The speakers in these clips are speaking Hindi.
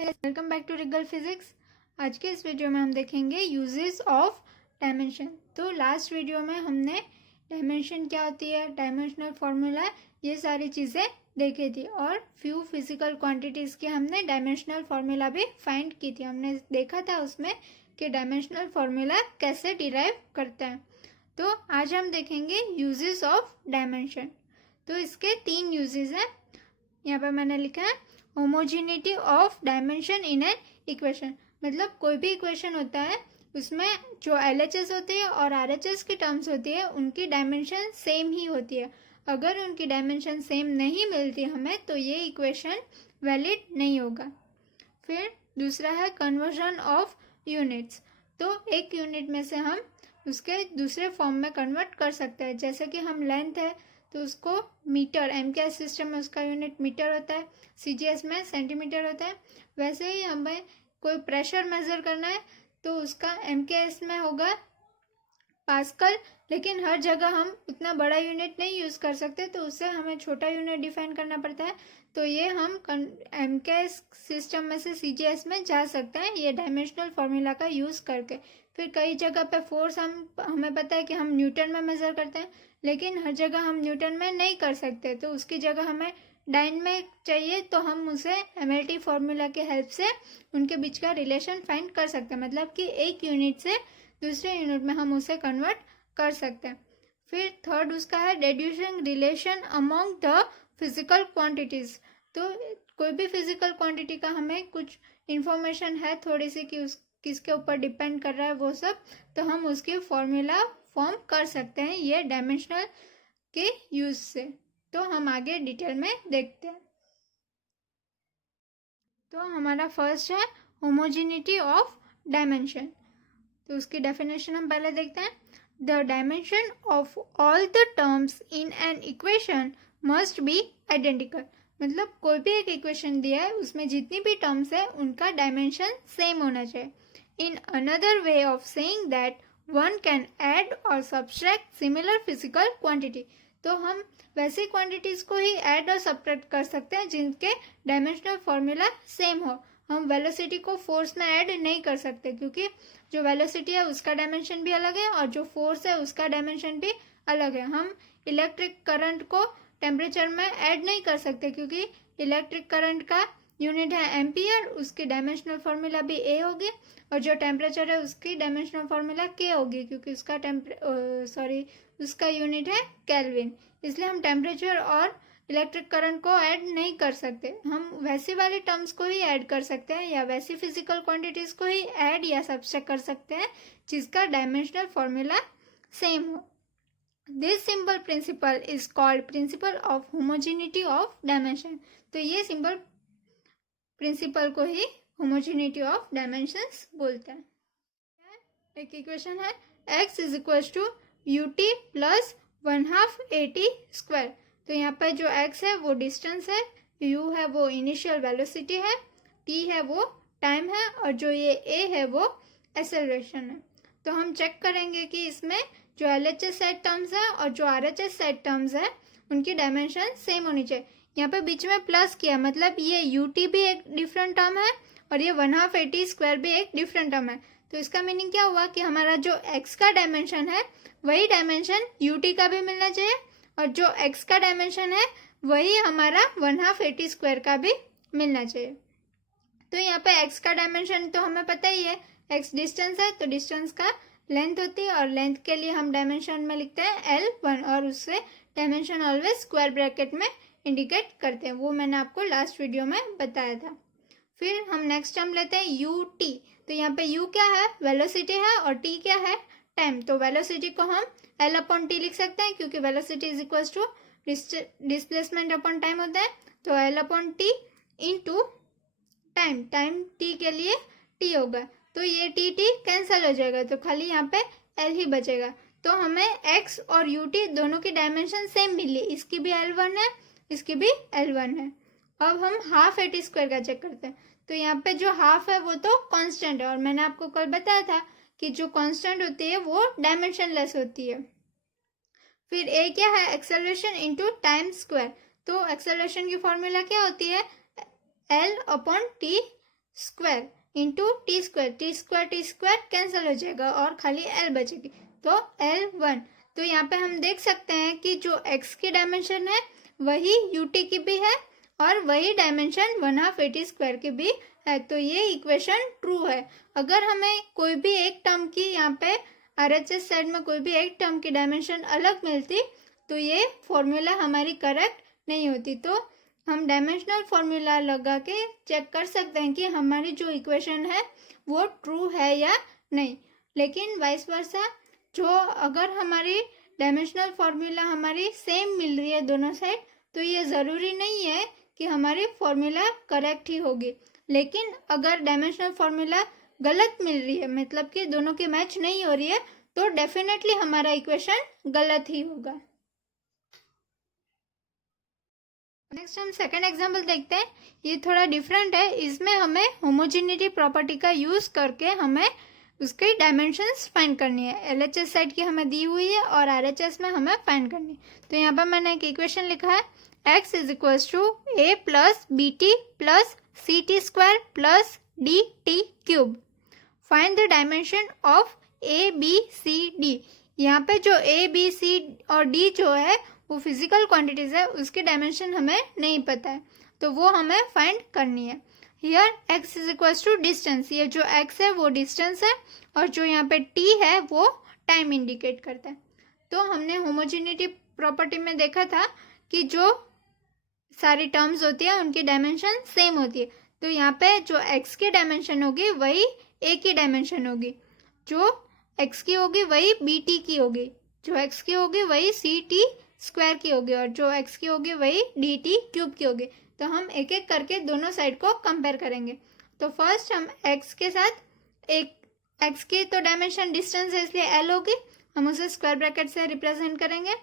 Welcome back to Regal Physics. आज के इस वीडियो में हम देखेंगे यूजेस ऑफ डायमेंशन। तो लास्ट वीडियो में हमने डायमेंशन क्या होती है, डायमेंशनल फॉर्मूला, ये सारी चीज़ें देखी थी और फ्यू फिजिकल क्वांटिटीज़ की हमने डायमेंशनल फॉर्मूला भी फाइंड की थी। हमने देखा था उसमें कि डायमेंशनल फॉर्मूला कैसे डिराइव करते हैं। तो आज हम देखेंगे यूजेस ऑफ डायमेंशन। तो इसके 3 यूजेस हैं। यहाँ पर मैंने लिखा है homogeneity of dimension in an equation. मतलब कोई भी इक्वेशन होता है उसमें जो LHS होती है और RHS की टर्म्स होती है उनकी डायमेंशन सेम ही होती है। अगर उनकी डायमेंशन सेम नहीं मिलती हमें तो ये इक्वेशन वैलिड नहीं होगा। फिर दूसरा है कन्वर्जन ऑफ यूनिट्स। तो एक यूनिट में से हम उसके दूसरे फॉर्म में कन्वर्ट कर सकते हैं। जैसे कि हम लेंथ है तो उसको मीटर, MKS सिस्टम में उसका यूनिट मीटर होता है, CGS में सेंटीमीटर होता है। वैसे ही हमें कोई प्रेशर मेजर करना है तो उसका MKS में होगा पास्कल। लेकिन हर जगह हम उतना बड़ा यूनिट नहीं यूज़ कर सकते तो उससे हमें छोटा यूनिट डिफाइन करना पड़ता है। तो ये हम MKS सिस्टम में से CGS में जा सकते हैं ये डायमेंशनल फॉर्मूला का यूज़ करके। फिर कई जगह पे फोर्स हमें पता है कि हम न्यूटन में मेज़र करते हैं, लेकिन हर जगह हम न्यूटन में नहीं कर सकते तो उसकी जगह हमें डाइन में चाहिए तो हम उसे MLT फॉर्मूला के हेल्प से उनके बीच का रिलेशन फाइंड कर सकते हैं। मतलब कि एक यूनिट से दूसरे यूनिट में हम उसे कन्वर्ट कर सकते हैं। फिर थर्ड उसका है deducing relation among the physical quantities. तो कोई भी फिजिकल क्वांटिटी का हमें कुछ इंफॉर्मेशन है थोड़ी सी कि उस किसके ऊपर डिपेंड कर रहा है वो सब, तो हम उसकी फॉर्मूला फॉर्म कर सकते हैं ये डायमेंशनल के यूज से। तो हम आगे डिटेल में देखते हैं। तो हमारा फर्स्ट है होमोजेनिटी ऑफ डायमेंशन। तो उसकी डेफिनेशन हम पहले देखते हैं। The dimension of all the terms in an equation must be identical. मतलब कोई भी एक इक्वेशन दिया है उसमें जितनी भी टर्म्स है उनका डायमेंशन सेम होना चाहिए। In another way of saying that one can add और सब्ट्रैक्ट सिमिलर फिजिकल क्वांटिटी। तो हम वैसी क्वांटिटीज को ही ऐड और सब्ट्रैक्ट कर सकते हैं जिनके डायमेंशनल फॉर्मूला सेम हो। हम वेलोसिटी को फोर्स में ऐड नहीं कर सकते क्योंकि जो वेलोसिटी है उसका डायमेंशन भी अलग है और जो फोर्स है उसका डायमेंशन भी अलग है। हम इलेक्ट्रिक करंट को टेम्परेचर में ऐड नहीं कर सकते क्योंकि इलेक्ट्रिक करंट का यूनिट है एम्पियर, उसकी डायमेंशनल फॉर्मूला भी A होगी और जो टेम्परेचर है उसकी डायमेंशनल फॉर्मूला K होगी क्योंकि उसका यूनिट है केल्विन। इसलिए हम टेम्परेचर और इलेक्ट्रिक करंट को ऐड नहीं कर सकते। हम वैसी वाली टर्म्स को ही ऐड कर सकते हैं या वैसी फिजिकल क्वांटिटीज को ही ऐड या सब्ट्रैक्ट कर सकते हैं जिसका डायमेंशनल फॉर्मूला सेम हो। This simple principal is called principle of homogeneity of dimension. तो ये सिंपल प्रिंसिपल को ही होमोजेनिटी ऑफ डायमेंशंस बोलते हैं। एक इक्वेशन है x is equal to ut plus 1/2 AT square. तो यहाँ पर जो x है वो डिस्टेंस है, u है वो इनिशियल वेलोसिटी है, t है वो टाइम है और जो ये a है वो एक्सेलरेशन है। तो हम चेक करेंगे कि इसमें जो LHS सेट टर्म्स है और जो RHS सेट टर्म्स है उनकी डायमेंशन सेम होनी चाहिए। यहाँ पे बीच में प्लस किया मतलब ये ut भी एक डिफरेंट टर्म है और ये 1/2 AT स्क्वायर भी एक डिफरेंट टर्म है। तो इसका मीनिंग क्या हुआ कि हमारा जो x का डायमेंशन है वही डायमेंशन ut का भी मिलना चाहिए और जो x का डायमेंशन है वही हमारा 1/2 AT स्क्वायर का भी मिलना चाहिए। तो यहाँ पे x का डायमेंशन तो हमें पता ही है, x डिस्टेंस है तो डिस्टेंस का लेंथ होती है और लेंथ के लिए हम डायमेंशन में लिखते हैं L1 और उससे डायमेंशन ऑलवेज स्क्वायर ब्रैकेट में इंडिकेट करते हैं। वो मैंने आपको लास्ट वीडियो में बताया था। फिर हम नेक्स्ट टर्म लेते हैं ut। तो यहाँ पे u क्या है, वेलोसिटी है और t क्या है, टाइम। तो वेलोसिटी को हम L/T लिख सकते हैं क्योंकि velocity is equal to displacement upon time होता है। तो L/T into time, time t के लिए t होगा तो ये t कैंसिल हो जाएगा तो खाली यहाँ पे L ही बचेगा। तो हमें x और ut दोनों की डायमेंशन सेम मिली, इसकी भी L1 है इसकी भी L1 है। अब हम 1/2 AT स्क्वायर का चेक करते हैं। तो यहाँ पे जो हाफ है वो तो कांस्टेंट है और मैंने आपको कल बताया था कि जो कांस्टेंट होती है वो डायमेंशनलेस होती है। फिर a क्या है, एक्सेलरेशन इनटू टाइम स्क्वायर। तो एक्सेलरेशन की फॉर्मूला क्या होती है, L/T square into T square, T square cancel हो जाएगा और खाली एल बचेगी, तो L1। तो यहाँ पे हम देख सकते हैं कि जो x की डायमेंशन है वही ut की भी है और वही डायमेंशन 1/2 AT स्क्वायर की भी है, तो ये इक्वेशन ट्रू है। अगर हमें कोई भी एक टर्म की यहाँ पे RHS साइड में कोई भी एक टर्म की डायमेंशन अलग मिलती तो ये फॉर्मूला हमारी करेक्ट नहीं होती। तो हम डायमेंशनल फॉर्मूला लगा के चेक कर सकते हैं कि हमारी जो इक्वेशन है वो ट्रू है या नहीं। लेकिन वाइस वर्सा, जो अगर हमारी डायमेंशनल फॉर्मूला हमारी सेम मिल रही है दोनों साइड, तो ये ज़रूरी नहीं है कि हमारी फॉर्मूला करेक्ट ही होगी। लेकिन अगर डायमेंशनल फॉर्मूला गलत मिल रही है, मतलब कि दोनों की मैच नहीं हो रही है, तो डेफिनेटली हमारा इक्वेशन गलत ही होगा। नेक्स्ट हम सेकेंड एग्जाम्पल देखते हैं। ये थोड़ा डिफरेंट है, इसमें हमें होमोजेनिटी प्रॉपर्टी का यूज करके हमें उसकी डायमेंशंस फाइंड करनी है। LHS साइड की हमें दी हुई है और RHS में हमें फाइंड करनी है। तो यहाँ पर मैंने एक इक्वेशन लिखा है, x is equals to a plus b t plus c t square plus d t cube. Find the dimension of a b c d। यहाँ पे जो a b c और d जो है वो फिजिकल क्वांटिटीज है, उसकी डायमेंशन हमें नहीं पता है, तो वो हमें फाइंड करनी है। Here x is equals to distance, ये जो x है वो डिस्टेंस है और जो यहाँ पे t है वो टाइम इंडिकेट करता है। तो हमने होमोजेनिटी प्रॉपर्टी में देखा था कि जो सारी टर्म्स होती है उनकी डायमेंशन सेम होती है, तो यहाँ पे जो x की डायमेंशन होगी वही a की डायमेंशन होगी, जो x की होगी वही bt की होगी, जो x की होगी वही ct स्क्वायर की होगी और जो x की होगी वही dt क्यूब की होगी। तो हम एक एक करके दोनों साइड को कंपेयर करेंगे। तो फर्स्ट हम x के साथ एक x की तो डायमेंशन डिस्टेंस है इसलिए l होगी, हम उसे स्क्वायर ब्रैकेट से रिप्रेजेंट करेंगे।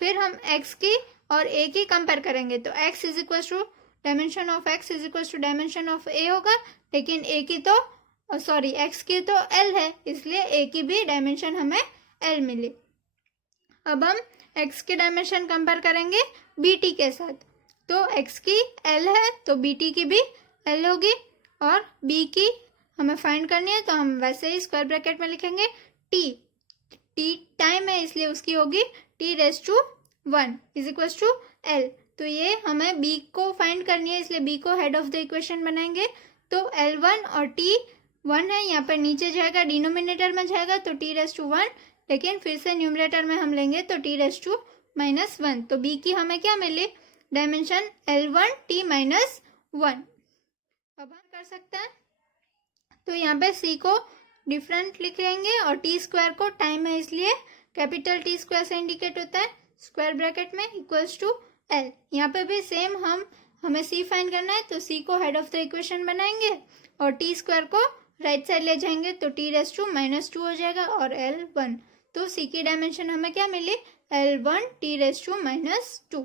फिर हम x की और a की कंपेयर करेंगे, तो x is equal to dimension of x is equal to dimension of a होगा, लेकिन a की तो x की तो l है इसलिए a की भी डायमेंशन हमें l मिली। अब हम x की डायमेंशन कंपेयर करेंगे bt के साथ, तो x की l है तो bt की भी l होगी और b की हमें फाइंड करनी है, तो हम वैसे ही स्क्वायर ब्रैकेट में लिखेंगे t टाइम है इसलिए उसकी होगी t⁻1 is equal to l। तो ये हमें b को फाइंड करनी है इसलिए b को हेड ऑफ द इक्वेशन बनाएंगे, तो L1 और t1 है, यहाँ पर नीचे जाएगा डिनोमिनेटर में जाएगा तो t⁻1, लेकिन फिर से न्यूमरेटर में हम लेंगे तो t⁻1। तो b की हमें क्या मिली, डायमेंशन L1 t-1। अब हम कर सकते हैं, तो यहाँ पे c को डिफरेंट लिख लेंगे और t स्क्वायर को टाइम है इसलिए कैपिटल T स्क्वायर से इंडिकेट होता है स्क्वायर ब्रैकेट में इक्वल्स टू l। यहाँ पे भी सेम हमें c फाइंड करना है, तो c को हेड ऑफ द इक्वेशन बनाएंगे और t स्क्वायर को राइट साइड ले जाएंगे तो t⁻2 हो जाएगा और L1। तो c की डायमेंशन हमें क्या मिली, L1 t⁻2।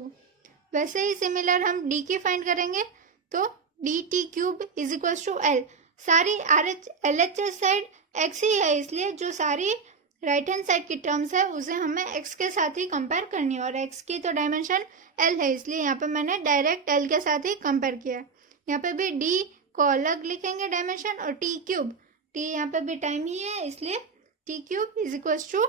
वैसे ही सिमिलर हम d की फाइंड करेंगे, तो dt cube is equal to l। सारी LHS साइड x ही है इसलिए जो सारी राइट हैंड साइड की टर्म्स है उसे हमें x के साथ ही कंपेयर करनी है और x की तो डायमेंशन l है इसलिए यहाँ पे मैंने डायरेक्ट l के साथ ही कंपेयर किया। यहाँ पे भी d को अलग लिखेंगे डायमेंशन और t क्यूब, t यहाँ पे भी टाइम ही है इसलिए t cube is equal to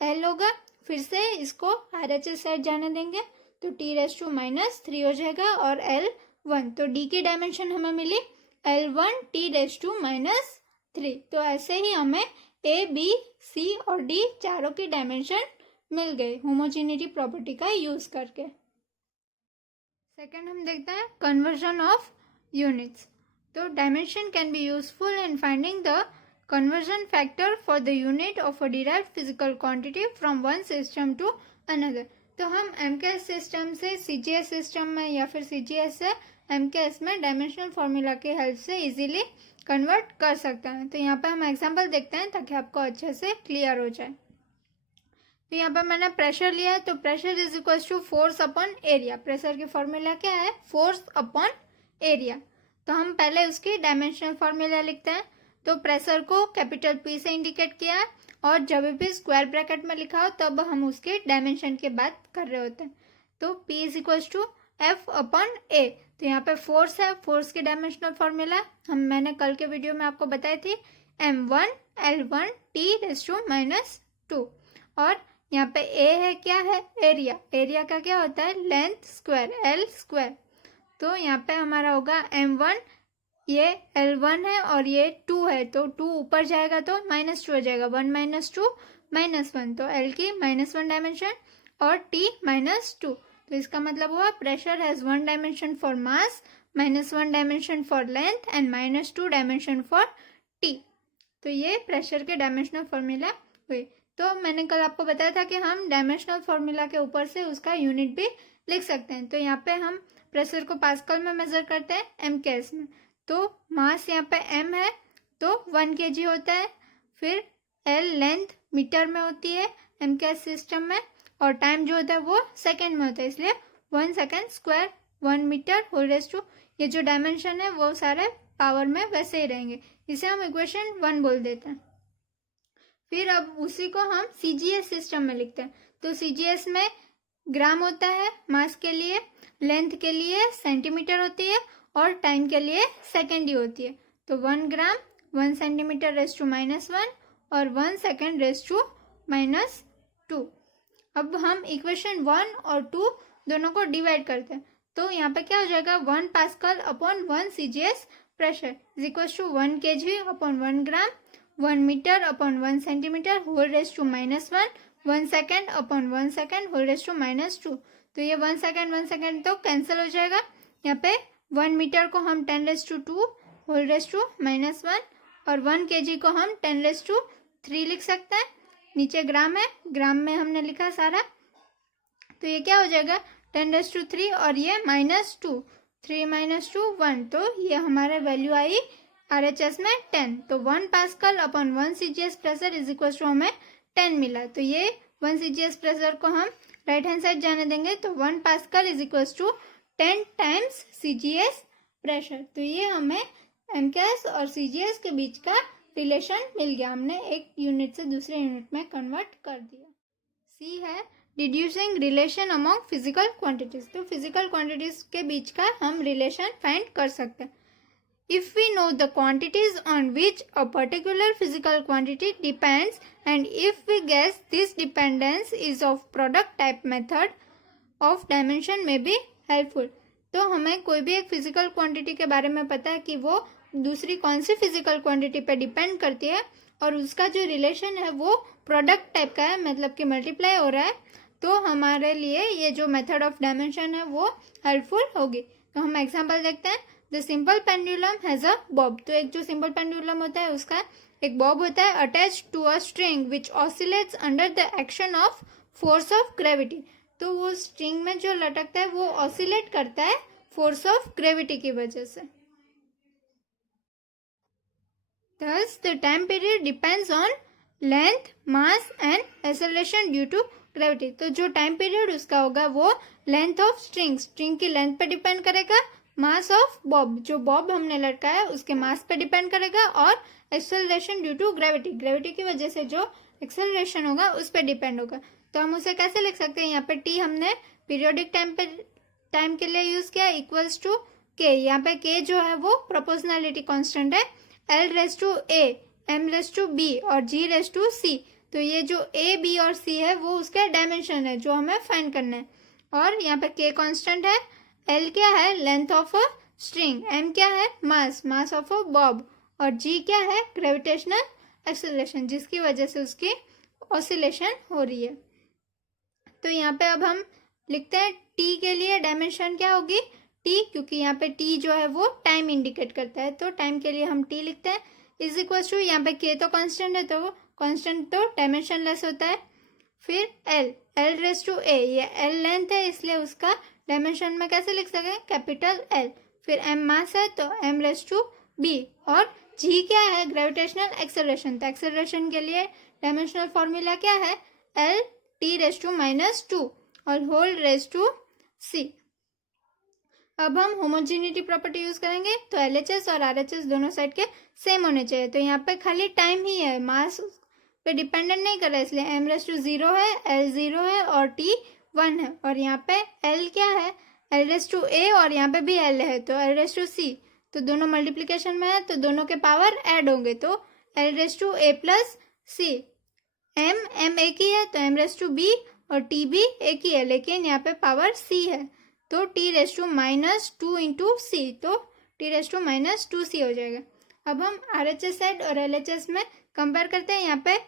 l होगा। फिर से इसको RHS साइड जाने देंगे तो t⁻3 हो जाएगा और L1। तो d की डायमेंशन हमें मिली L1 t⁻3। तो ऐसे ही हमें a b c और d चारों की डायमेंशन मिल गई होमोजेनिटी प्रॉपर्टी का यूज करके। सेकेंड हम देखते हैं कन्वर्जन ऑफ यूनिट्स। तो dimension can be useful in finding the conversion factor for the unit of a derived physical quantity from one system to another। तो हम MKS सिस्टम से CGS सिस्टम में या फिर CGS से MKS में डायमेंशनल फॉर्मूला की हेल्प से इजीली कन्वर्ट कर सकते हैं। तो यहाँ पे हम एग्जांपल देखते हैं ताकि आपको अच्छे से क्लियर हो जाए। तो यहाँ पर मैंने प्रेशर लिया है, तो pressure is equal to force upon area. Pressure की फॉर्मूला क्या है, फोर्स अपॉन एरिया। तो हम पहले उसकी डायमेंशनल फॉर्मूला लिखते हैं। तो प्रेशर को कैपिटल P से इंडिकेट किया है और जब भी स्क्वायर ब्रैकेट में लिखा हो तब हम उसके डायमेंशन की बात कर रहे होते हैं। तो P is equal to F upon A। तो यहाँ पे फोर्स है, फोर्स की डायमेंशनल फॉर्मूला मैंने कल के वीडियो में आपको बताई थी, m1 L1 T⁻²। और यहाँ पे ए है, क्या है, एरिया। एरिया का क्या होता है, लेंथ स्क्वायर, एल स्क्वायर। तो यहाँ पे हमारा होगा m1, ये L1 है और ये 2 है, तो 2 ऊपर जाएगा तो -2 हो जाएगा, 1 - 2 -1, तो L की -1 डायमेंशन और T -2। तो इसका मतलब हुआ pressure has 1 dimension for mass, -1 dimension for length and -2 dimension for T। तो ये प्रेशर के डायमेंशनल फॉर्मूला हुए। तो मैंने कल आपको बताया था कि हम डायमेंशनल फॉर्मूला के ऊपर से उसका यूनिट भी लिख सकते हैं। तो यहाँ पे हम प्रेशर को पास्कल में मेजर करते हैं, MKS में। तो मास यहाँ पे m है तो 1 kg होता है, फिर L लेंथ मीटर में होती है MKS सिस्टम में, और टाइम जो होता है वो सेकेंड में होता है, इसलिए 1 second square 1 metre whole raise to, ये जो डायमेंशन है वो सारे पावर में वैसे ही रहेंगे, इसे हम इक्वेशन 1 बोल देते हैं। फिर अब उसी को हम CGS सिस्टम में लिखते हैं। तो CGS में ग्राम होता है मास के लिए, लेंथ के लिए सेंटीमीटर होती है और टाइम के लिए सेकेंड ही होती है। तो 1 ग्राम 1 सेंटीमीटर रेज़ टू -1 और 1 सेकेंड रेज़ टू -2। अब हम इक्वेशन 1 और 2 दोनों को डिवाइड करते हैं। तो यहाँ पे क्या हो जाएगा, 1 pascal upon 1 CGS pressure is equal to 1 kg upon 1 gram, 1 metre upon 1 centimetre whole raise to -1, 1 second upon 1 second whole raise to -2। तो ये 1 सेकेंड तो कैंसिल हो जाएगा। यहाँ पे 1 मीटर को हम 10⁻² होल रेज़ टू -1 और 1 kg को हम 10⁻³ लिख सकते हैं। नीचे ग्राम है, ग्राम में हमने लिखा सारा, तो ये क्या हो जाएगा 10⁻³ और ये -2, 3 - 2 1, तो ये हमारा वैल्यू आई RHS में 10। तो 1 pascal upon 1 CGS pressure is equal to हमें 10 मिला। तो ये 1 CGS प्रेशर को हम राइट हैंड साइड जाने देंगे, तो 1 pascal is equal to 10 times CGS pressure. तो ये हमें MKS और CGS के बीच का रिलेशन मिल गया, हमने एक यूनिट से दूसरे यूनिट में कन्वर्ट कर दिया। C है डिड्यूसिंग रिलेशन अमॉन्ग फिजिकल क्वांटिटीज। तो फिजिकल क्वांटिटीज के बीच का हम रिलेशन फाइंड कर सकते हैं। If we know the quantities on which a particular physical quantity depends and if we guess this dependence is of product type method of dimension may be helpful। तो हमें कोई भी एक फिजिकल क्वांटिटी के बारे में पता है कि वो दूसरी कौन सी फिजिकल क्वांटिटी पे डिपेंड करती है और उसका जो रिलेशन है वो प्रोडक्ट टाइप का है, मतलब कि मल्टीप्लाई हो रहा है, तो हमारे लिए ये जो मेथड ऑफ डायमेंशन है वो हेल्पफुल होगी। तो हम एग्जांपल देखते हैं। The simple pendulum has a Bob. तो एक जो सिंपल पेंडुलम होता है उसका एक बॉब होता है attach to a string which oscillates under the action of force of gravity. तो वो स्ट्रिंग में जो लटकता है वो ऑसिलेट करता है फोर्स ऑफ ग्रेविटी की वजह से। Thus, the time period depends on length, mass and acceleration due to gravity। तो जो टाइम पीरियड उसका होगा वो लेंथ ऑफ स्ट्रिंग की लेंथ पे डिपेंड करेगा, मास ऑफ बॉब, जो बॉब हमने लटकाया उसके मास पे डिपेंड करेगा, और एक्सेलरेशन ड्यू टू ग्रेविटी की वजह से जो एक्सेलरेशन होगा उस पर डिपेंड होगा। तो हम उसे कैसे लिख सकते हैं, यहाँ पे टी हमने पीरियोडिक टाइम के लिए यूज किया इक्वल्स टू के। यहाँ पे के जो है वो प्रोपोर्शनैलिटी कांस्टेंट है, L⁻A, M⁻B और G⁻C। तो ये जो A, B और C है वो उसके डायमेंशन है जो हमें फाइंड करना है। और यहाँ पे K कांस्टेंट है, L क्या है length of a string, M क्या है मास ऑफ अ बॉब, और G क्या है ग्रेविटेशनल एक्सेलरेशन जिसकी वजह से उसकी ऑसिलेशन हो रही है। तो यहाँ पे अब हम लिखते हैं T के लिए डायमेंशन क्या होगी T, क्योंकि यहाँ पे T जो है वो टाइम इंडिकेट करता है, तो टाइम के लिए हम T लिखते हैं इज इक्वल टू, यहाँ पे K तो कांस्टेंट है तो कांस्टेंट तो डायमेंशन लेस होता है। फिर L⁻A, ये L लेंथ है इसलिए उसका डायमेंशन में कैसे लिख सकते हैं कैपिटल L। फिर M मास है तो M⁻B, और G क्या है ग्रेविटेशनल एक्सेलरेशन। तो एक्सेलरेशन के लिए डायमेंशनल फॉर्मूला क्या है L⁻² और होल रेज़ टू C। अब हम होमोजेनिटी प्रॉपर्टी यूज करेंगे, तो LHS और RHS दोनों साइड के सेम होने चाहिए। तो यहाँ पे खाली टाइम ही है, मास पे डिपेंडेंट नहीं कर रहा है, इसलिए M⁻0 है, L 0 है और T 1 है। और यहाँ पे L क्या है L⁴ और यहाँ पे भी L है तो L⁴C, तो दोनों मल्टीप्लिकेशन में है तो दोनों के पावर ऐड होंगे तो L⁴A प्लस C। M एक ही है तो M⁴B और T भी एक ही है, लेकिन यहाँ पे पावर C है तो T⁻⁻2 इंटू C, तो T⁻⁻2C हो जाएगा। अब हम RHS साइड और LHS में कंपेयर करते हैं। यहाँ पे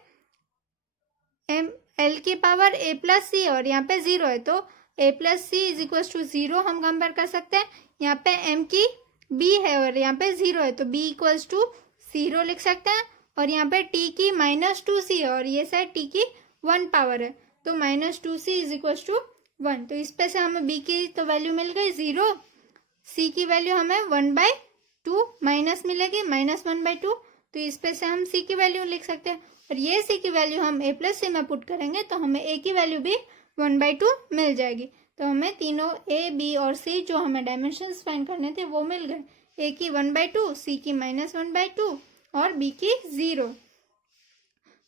L की पावर A प्लस C और यहाँ पे 0 है तो A plus C is equal to 0 हम कंपेयर कर सकते हैं। यहाँ पे M की B है और यहाँ पे 0 है तो B इक्वल्स टू 0 लिख सकते हैं। और यहाँ पे T की -2C है और ये साइड T की 1 पावर है तो -2C इज इक्वल टू 1, तो इस पे से हमें B की तो वैल्यू मिल गई 0, C की वैल्यू हमें 1/2 माइनस मिलेगी -1/2, तो इस पे से हम C की वैल्यू लिख सकते हैं। और ये C की वैल्यू हम A प्लस C में पुट करेंगे तो हमें A की वैल्यू भी 1/2 मिल जाएगी। तो हमें तीनों A, B और C जो हमें डायमेंशंस फाइंड करने थे वो मिल गए। A की 1/2, C की -1/2 और B की 0।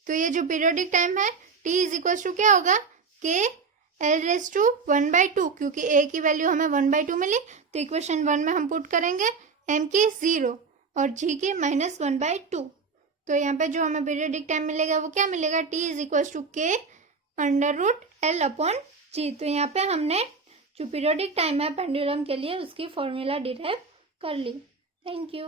तो ये जो पीरियोडिक टाइम है T इज इक्वल टू क्या होगा, K L⁴1/2, क्योंकि A की वैल्यू हमें 1/2 मिली तो इक्वेशन 1 में हम पुट करेंगे M की 0 और G की -1/2। तो यहाँ पे जो हमें पीरियोडिक टाइम मिलेगा वो क्या मिलेगा, T is equal to K√L/G। तो यहाँ पे हमने जो पीरियोडिक टाइम है पेंडुलम के लिए उसकी फॉर्मूला डिराइव कर ली। Thank you.